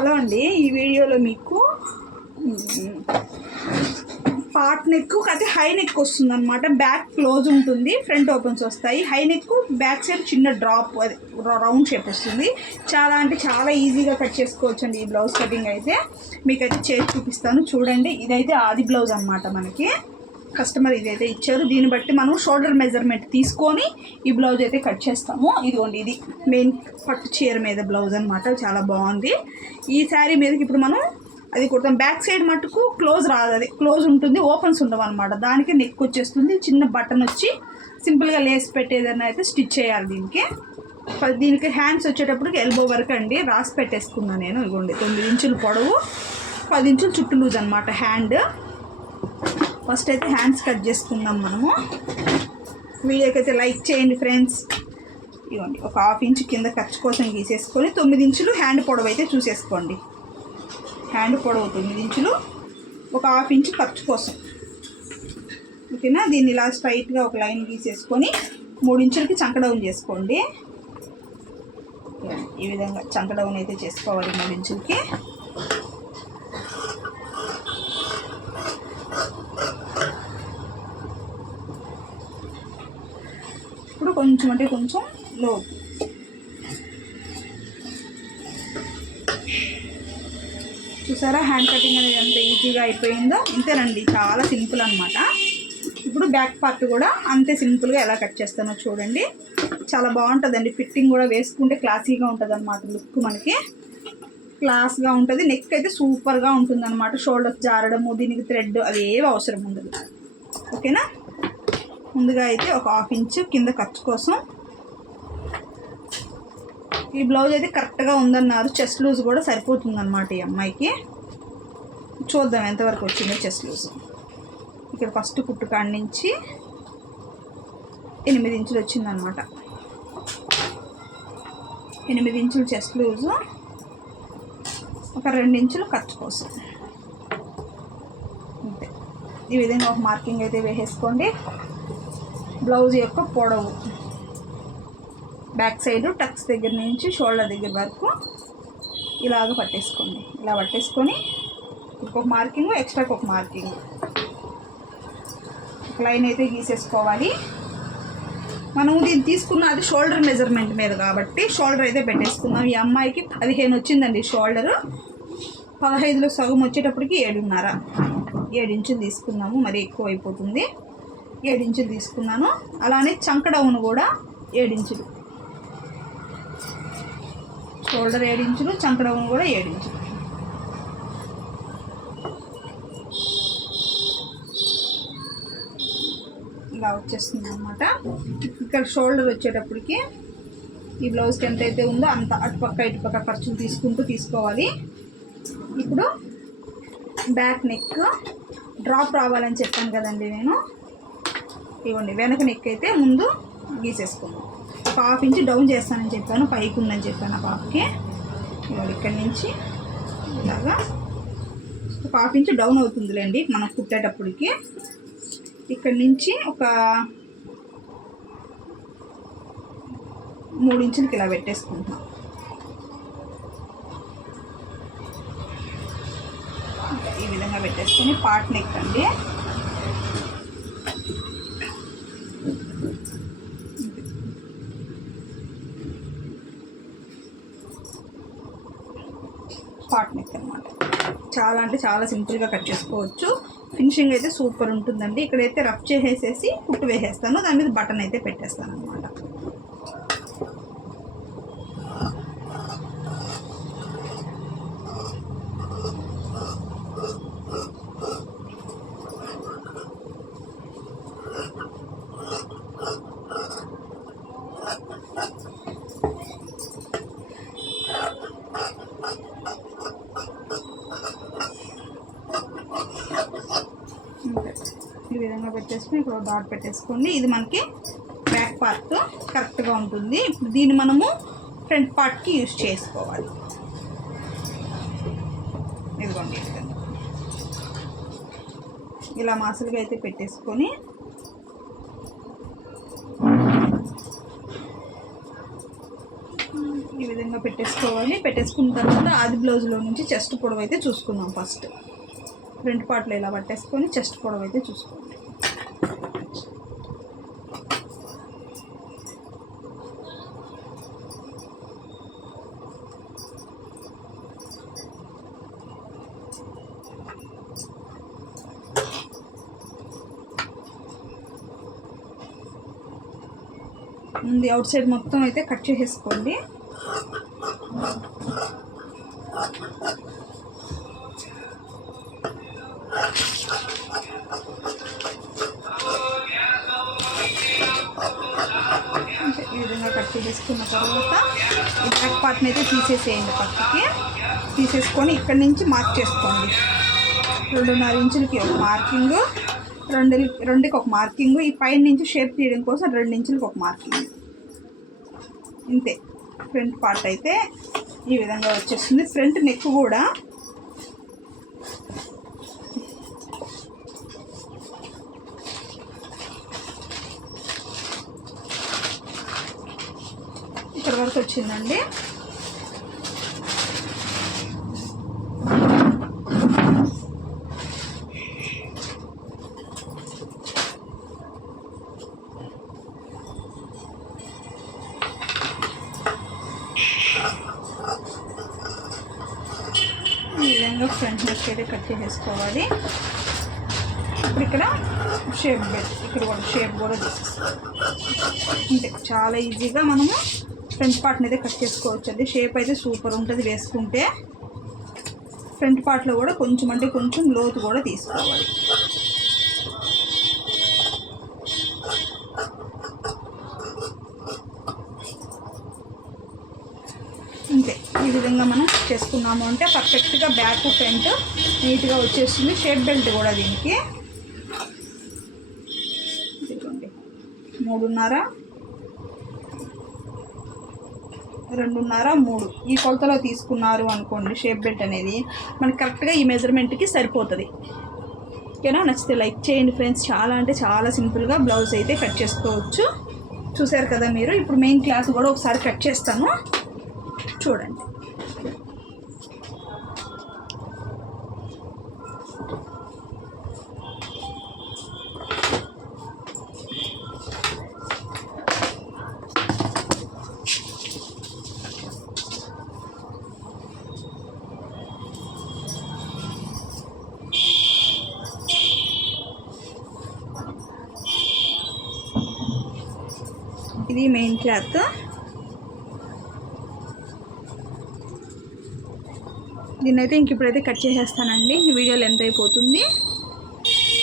Hello అండి, ఈ వీడియోలో మీకు పార్ట్ నెక్ అయితే హై నెక్ వస్తుంది అనమాట. బ్యాక్ క్లోజ్ ఉంటుంది, ఫ్రంట్ ఓపెన్స్ వస్తాయి. హై నెక్ బ్యాక్ సైడ్ చిన్న డ్రాప్ రౌండ్ షేప్ వస్తుంది. చాలా అంటే చాలా ఈజీగా కట్ చేసుకోవచ్చు అండి. ఈ బ్లౌజ్ కటింగ్ అయితే మీకైతే చేసి చూపిస్తాను చూడండి. ఇదైతే ఆది బ్లౌజ్ అనమాట. మనకి కస్టమర్ ఇదైతే ఇచ్చారు. దీన్ని బట్టి మనం షోల్డర్ మెజర్మెంట్ తీసుకొని ఈ బ్లౌజ్ అయితే కట్ చేస్తాము. ఇదిగోండి, ఇది మెయిన్ పట్టు చీర మీద బ్లౌజ్ అనమాట. చాలా బాగుంది. ఈ శారీ మీదకి ఇప్పుడు మనం అది కుడతాం. బ్యాక్ సైడ్ మటుకు క్లోజ్ రాదు, అది క్లోజ్ ఉంటుంది, ఓపెన్స్ ఉండవు అనమాట. దానికి నెక్ వచ్చేస్తుంది. చిన్న బటన్ వచ్చి సింపుల్గా లేస్ పెట్టేదన్నా అయితే స్టిచ్ చేయాలి. దీనికి హ్యాండ్స్ వచ్చేటప్పటికి ఎల్బో వరకు అండి రాసి పెట్టేసుకున్నాను నేను. ఇదిగోండి 9 ఇంచులు పొడవు, 10 ఇంచులు చుట్టూ లూజ్ అనమాట హ్యాండ్. ఫస్ట్ అయితే హ్యాండ్స్ కట్ చేసుకుందాం మనము. వీడియోకి అయితే లైక్ చేయండి ఫ్రెండ్స్. ఇవ్వండి, ఒక 1/2 ఇంచు కింద ఖర్చు కోసం గీసేసుకొని 9 ఇంచులు హ్యాండ్ పొడవు అయితే చూసేసుకోండి. హ్యాండ్ పొడవు 9 ఇంచులు, ఒక 1/2 ఇంచు ఖర్చు కోసం. ఓకేనా? దీన్ని ఇలా స్ట్రైట్గా ఒక లైన్ గీసేసుకొని 3 ఇంచులకి చంక డౌన్ చేసుకోండి. ఈ విధంగా చంక డౌన్ అయితే చేసుకోవాలి 3 ఇంచులకి. ఇప్పుడు కొంచెం అంటే కొంచెం లో చూసారా, హ్యాండ్ కటింగ్ అనేది ఎంత ఈజీగా అయిపోయిందో. ఇంతేనండి, చాలా సింపుల్ అనమాట. ఇప్పుడు బ్యాక్ పార్ట్ కూడా అంతే సింపుల్గా ఎలా కట్ చేస్తానో చూడండి. చాలా బాగుంటుందండి. ఫిట్టింగ్ కూడా వేసుకుంటే క్లాసీగా ఉంటుంది అనమాట. లుక్ మనకి క్లాస్గా ఉంటుంది. నెక్ అయితే సూపర్గా ఉంటుంది అనమాట. షోల్డర్స్ జారడము, దీనికి థ్రెడ్ అది ఏవి అవసరం ఉండదు. ఓకేనా? ముందుగా అయితే ఒక 1/2 ఇంచు కింద ఖర్చు కోసం. ఈ బ్లౌజ్ అయితే కరెక్ట్గా ఉందన్నారు. చెస్ట్ లూజ్ కూడా సరిపోతుందన్నమాట ఈ అమ్మాయికి. చూద్దాం ఎంతవరకు వచ్చిందో చెస్ట్ లూజ్. ఇక్కడ ఫస్ట్ కుట్టు కాడి నుంచి 8 ఇంచులు వచ్చిందనమాట. 8 ఇంచులు చెస్ట్ లూజు, ఒక 2 ఇంచులు ఖర్చు కోసం. అంతే. ఈ విధంగా ఒక మార్కింగ్ అయితే వేసేసుకోండి. బ్లౌజ్ యొక్క పొడవు బ్యాక్ సైడ్ టక్స్ దగ్గర నుంచి షోల్డర్ దగ్గర వరకు ఇలాగ పట్టేసుకోండి. ఇలా పట్టేసుకొని ఇంకొక మార్కింగ్, ఎక్స్ట్రాకి ఒక మార్కింగ్, ఒక లైన్ అయితే గీసేసుకోవాలి. మనము దీన్ని తీసుకున్నది షోల్డర్ మెజర్మెంట్ మీద కాబట్టి షోల్డర్ అయితే పెట్టేసుకుందాం. ఈ అమ్మాయికి 15 వచ్చిందండి షోల్డరు. 15లో సగం వచ్చేటప్పటికి 7.5, 7 ఇంచులు తీసుకున్నాము. మరి ఎక్కువ అయిపోతుంది. 7 ఇంచులు తీసుకున్నాను. అలానే చంక డౌన్ కూడా 7 ఇంచులు. షోల్డర్ 7 ఇంచులు, చంక డౌన్ కూడా 7 ఇంచులు. ఇలా వచ్చేస్తుంది అనమాట. ఇక్కడ షోల్డర్ వచ్చేటప్పటికి ఈ బ్లౌజ్కి ఎంత అయితే ఉందో అంత అటుపక్క ఇటుపక్క ఖర్చులు తీసుకుంటూ తీసుకోవాలి. ఇప్పుడు బ్యాక్ నెక్ డ్రాప్ రావాలని చెప్పాను కదండి నేను. ఇవ్వండి, వెనక నెక్ అయితే ముందు గీసేసుకుందాం. ఒక 1/2 ఇంచు డౌన్ చేస్తానని చెప్పాను, పైకి ఉందని చెప్పాను ఆ పాపకి. ఇవ్వండి, ఇక్కడి నుంచి ఇలాగా ఒక 1/2 ఇంచు డౌన్ అవుతుందిలేండి మనం కుట్టేటప్పటికి. ఇక్కడి నుంచి ఒక 3 ఇంచులకి ఇలా పెట్టేసుకుంటున్నాం. ఈ విధంగా పెట్టేసుకొని పార్ట్ నెక్ అండి. పార్ట్ నెక్ అనమాట. చాలా అంటే చాలా సింపుల్గా కట్ చేసుకోవచ్చు. ఫినిషింగ్ అయితే సూపర్ ఉంటుందండి. ఇక్కడైతే రఫ్ చేసేసి కుట్టు వేసేస్తాను. దాని మీద బటన్ అయితే పెట్టేస్తాను అనమాట. ఈ విధంగా పెట్టేసుకుని ఇక్కడ డాట్ పెట్టేసుకోండి. ఇది మనకి బ్యాక్ పార్ట్ కరెక్ట్గా ఉంటుంది. ఇప్పుడు దీన్ని మనము ఫ్రంట్ పార్ట్కి యూజ్ చేసుకోవాలి. ఇదిగోండి, ఇలా మాసులుగా అయితే పెట్టేసుకొని ఈ విధంగా పెట్టేసుకోవాలి. పెట్టేసుకున్న తర్వాత ఆది బ్లౌజ్లో నుంచి చెస్ట్ పొడవు అయితే చూసుకుందాం. ఫస్ట్ ఫ్రంట్ పార్ట్లో ఇలా పట్టేసుకొని చెస్ట్ పొడవు అయితే చూసుకోండి. ముందు అవుట్ సైడ్ మొత్తం అయితే కట్ చేసేసుకోండి. ఈ విధంగా కట్ చేసేసుకున్న తర్వాత ఈ బ్యాక్ పార్ట్ని అయితే తీసేసేయండి. పక్కకి తీసేసుకొని ఇక్కడి నుంచి మార్క్ చేసుకోండి. 2.5 ఇంచులకి ఒక మార్కింగు, రెండుకి ఒక మార్కింగ్. ఈ పైన నుంచి షేప్ తీయడం కోసం 2 ఇంచులకి ఒక మార్కింగ్. ఇంతే. ఫ్రంట్ పార్ట్ అయితే ఈ విధంగా వచ్చేస్తుంది. ఫ్రంట్ నెక్ కూడా ఇక్కడ వరకు వచ్చిందండి. ఈ విధంగా ఫ్రంట్ నెక్ అయితే కట్ చేసేసుకోవాలి. ఇప్పుడు ఇక్కడ షేప్ బెల్ట్, ఇక్కడ కూడా షేప్ కూడా తీసేసుకోవాలి. అంతే, చాలా ఈజీగా మనము ఫ్రంట్ పార్ట్ని అయితే కట్ చేసుకోవచ్చు. అది షేప్ అయితే సూపర్ ఉంటుంది వేసుకుంటే. ఫ్రంట్ పార్ట్లో కూడా కొంచెం అంటే కొంచెం లోతు కూడా తీసుకోవాలి. అంతే, ఈ విధంగా మనం చేసుకున్నాము అంటే పర్ఫెక్ట్గా బ్యాక్ ఫ్రంట్ నీట్గా వచ్చేస్తుంది. షేప్ బెల్ట్ కూడా దీనికి 3.5, 2.5, 3 ఈ కొలతలో తీసుకున్నారు అనుకోండి. షేప్ బెల్ట్ అనేది మనకి కరెక్ట్గా ఈ మెజర్మెంట్కి సరిపోతుంది. ఓకేనా? నచ్చితే లైక్ చేయండి ఫ్రెండ్స్. చాలా అంటే చాలా సింపుల్గా బ్లౌజ్ అయితే కట్ చేసుకోవచ్చు. చూసారు కదా మీరు. ఇప్పుడు మెయిన్ క్లాత్ కూడా ఒకసారి కట్ చేస్తాను, చూడండి. ఇది మెయిన్ క్లాత్. దీన్నైతే ఇంక ఇప్పుడైతే కట్ చేసేస్తానండి. ఈ వీడియో లెంత్ అయిపోతుంది.